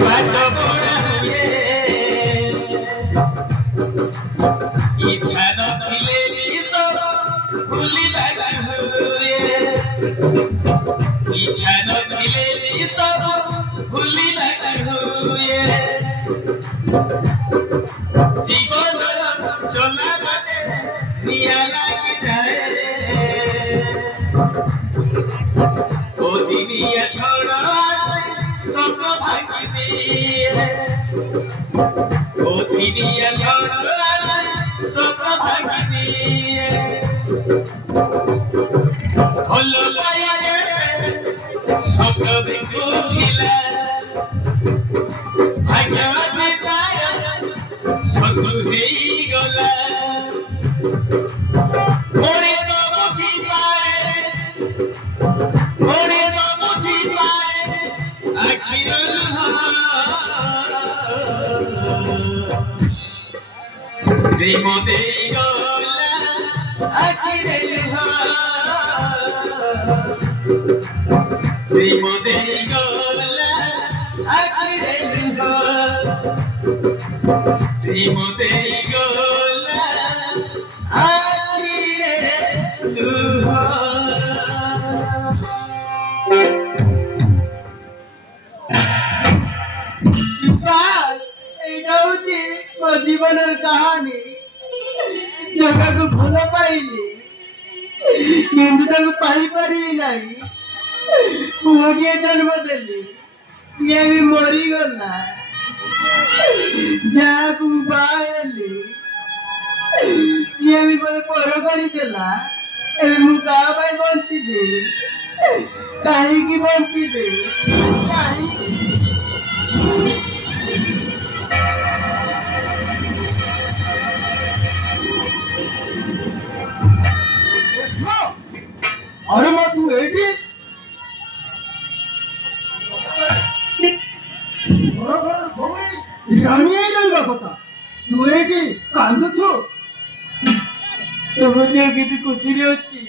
बाट बड़ा हुए इच्छा नथिले सब भूलिबाक हुए इच्छा नथिले सब भूलिबाक हुए जीवन चला बाटे निया लागी जाए ओ दिनिया छोड़ा सब भागी दिए ओ दिनिया छोड़ा सब भागी दिए भलो पाइए सब देखो खिला भाग्यवादी पाया सतु ही गला मोरे सब छिपाए मोरे सब छिपाए आखिर प्रेम दे गला आखिर प्रेम दे गला आखिर प्रेम दे गला आखिर मो जीवन कहानी जगह को भल पाइली किंतु ताको पाई पारि नहीं पुओटिए जन्म देली सी भी मरी गला जहाँ को बाहली सी भी बोले पर करदेला एवं मु क्या बंचीबी कहीं बंचीबी अरे माँ तू एटी कथा तू एटी कांदुछु तो मुझे कितनी खुशी अच्छी